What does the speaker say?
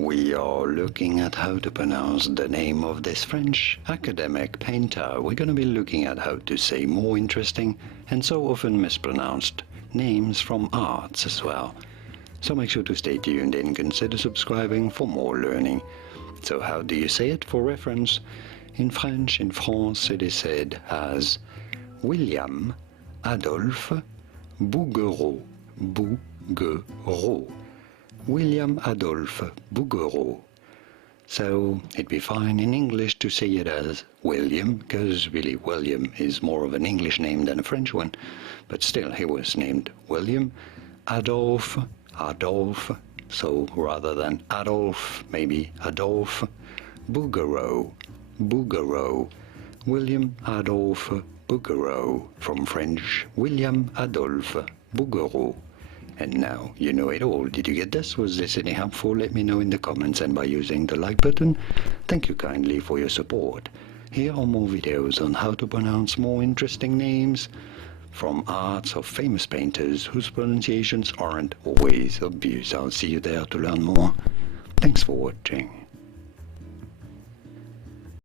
We are looking at how to pronounce the name of this French academic painter. We're going to be looking at how to say more interesting and so often mispronounced names from arts as well. So make sure to stay tuned and consider subscribing for more learning. So how do you say it for reference? In French, in France, it is said as William-Adolphe Bouguereau. Bouguereau. William-Adolphe Bouguereau. So it'd be fine in English to say it as William, because really William is more of an English name than a French one, but still he was named William. Adolphe, so rather than Adolphe, maybe Adolphe. Bouguereau, William-Adolphe Bouguereau, from French William-Adolphe Bouguereau. And now you know it all. Did you get this? Was this any helpful? Let me know in the comments and by using the like button. Thank you kindly for your support. Here are more videos on how to pronounce more interesting names from arts of famous painters whose pronunciations aren't always obvious. I'll see you there to learn more. Thanks for watching.